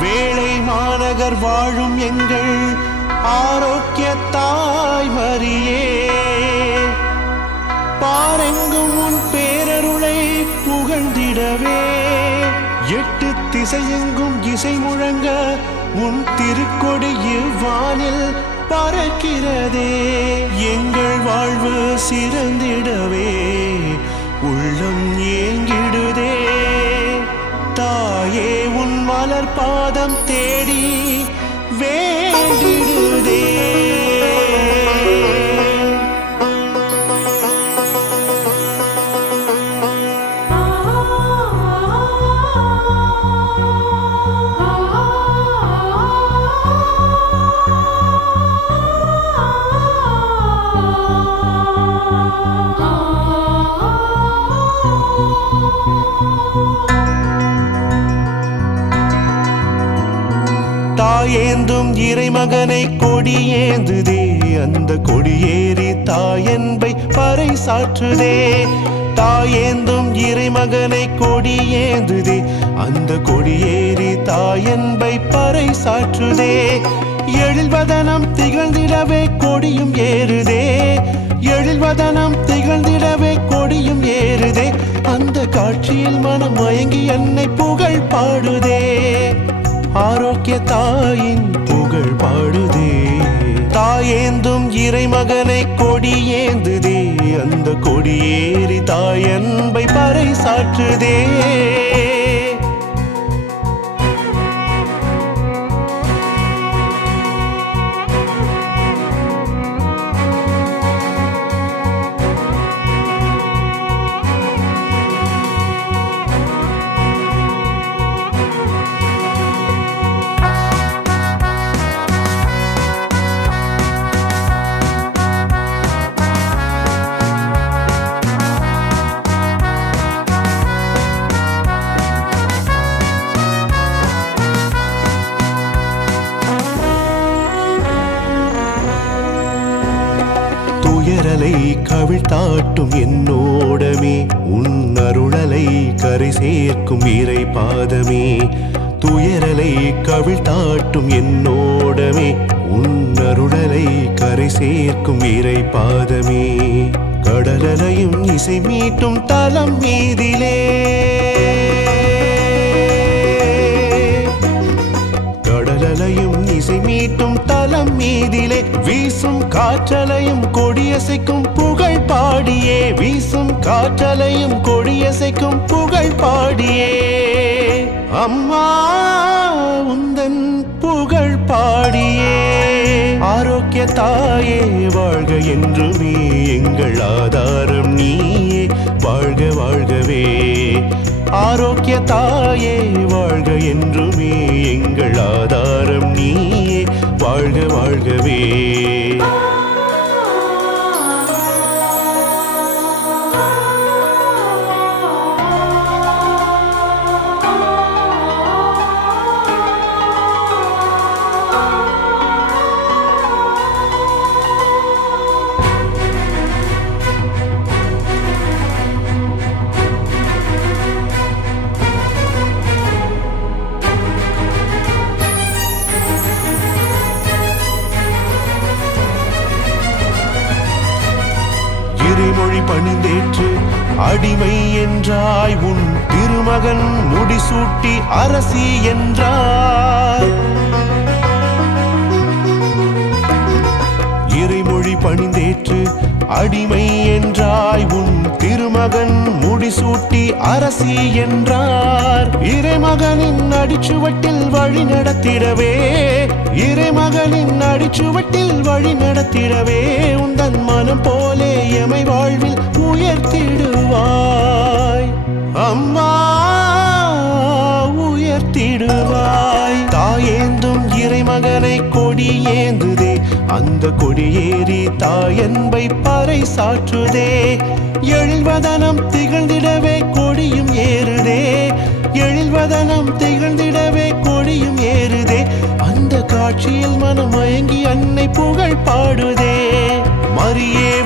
வேளை மாநகர் வாழும் எங்கள் ஆரோக்கிய தாய் மரியே பாரெங்கும் உன் பேரருளை புகழ்ந்திடவே. எட்டு திசையெங்கும் இசை முழங்க உன் திருக்கொடி இவ்வானில் பறக்கிறதே. எங்கள் வாழ்வு சிறந்திடவே. உள் மலர் பாதம் தேடி தாயேந்தும் இறைமகனை கொடியேந்துதே அந்த கொடியேறி தாயன்பை பறை சாற்றுதே. தாயேந்தும் இறைமகனை கொடியேந்துதே அந்த கொடியேறி தாயன்பை பறை சாற்றுதே. எழில்வதனம் திகழ்ந்திடவே கொடியும் ஏறுதே. எழில்வதனம் திகழ்ந்திடவே கொடியும் ஏறுதே. அந்த காட்சியில் மனம் மயங்கி என்னை புகழ் பாடுதே. ஆரோக்கிய தாயின் புகழ் பாடுதே. தாயேந்தும் இறைமகனை கொடியேந்துதே அந்த கொடியேறி தாயன்பை பறை சாற்றுதே. துயரலை கவிழ்த்தாட்டும் என்னோடமே. உன் அருளலை கரை சேர்க்கும் இறை பாதமே துயரலை கவிழ்த்தாட்டும் என்னோடமே. உன் அருளலை கரை சேர்க்கும் இறை பாதமே கடலலையும் இசை மீட்டும் தலம் மீதிலே. மீதிலே வீசும் காற்றலையும் கொடியசைக்கும் புகழ் பாடியே. வீசும் காற்றலையும் கொடியசைக்கும் புகழ் பாடியே. அம்மா உந்தன் புகழ் பாடியே. ஆரோக்கிய தாயே வாழ்க என்றுமே. எங்கள் ஆதாரம் நீயே வாழ்க வாழ்கவே. ஆரோக்கிய தாயே வாழ்க என்றுமே. எங்கள் ஆதாரம் நீ வாழ்க மொழி பணிந்தேற்று அடிமை என்றாய் உன் திருமகன் முடிசூட்டி அரசி என்றாய் இறைமொழி பணிந்தேற்று அடிமை என்றாய் உன் திருமகன் முடிசூட்டி அரசி என்றார். இறைமகனின் அடிச்சுவட்டில் வழி நடத்திடவே இறைமகனின் அடிச்சுவட்டில் வழி நடத்திடவே உந்தன் மனம் போலே எமை வாழ்வில் உயர்த்திடுவாய். அம்மா உயர்த்திடுவாய். தாயேந்தும் இறைமகனை கொடி ஏந்துதே. அந்த கொடியேறி தாயன்பை பறை சாற்றுதே எழில்வதனம் திகழ்ந்திடவே கொடியும் ஏறுதே. எழில்வதனம் திகழ்ந்திடவே கொடியும் ஏறுதே. அந்த காட்சியில் மனம் மயங்கி அன்னை புகழ் பாடுதே. மரியே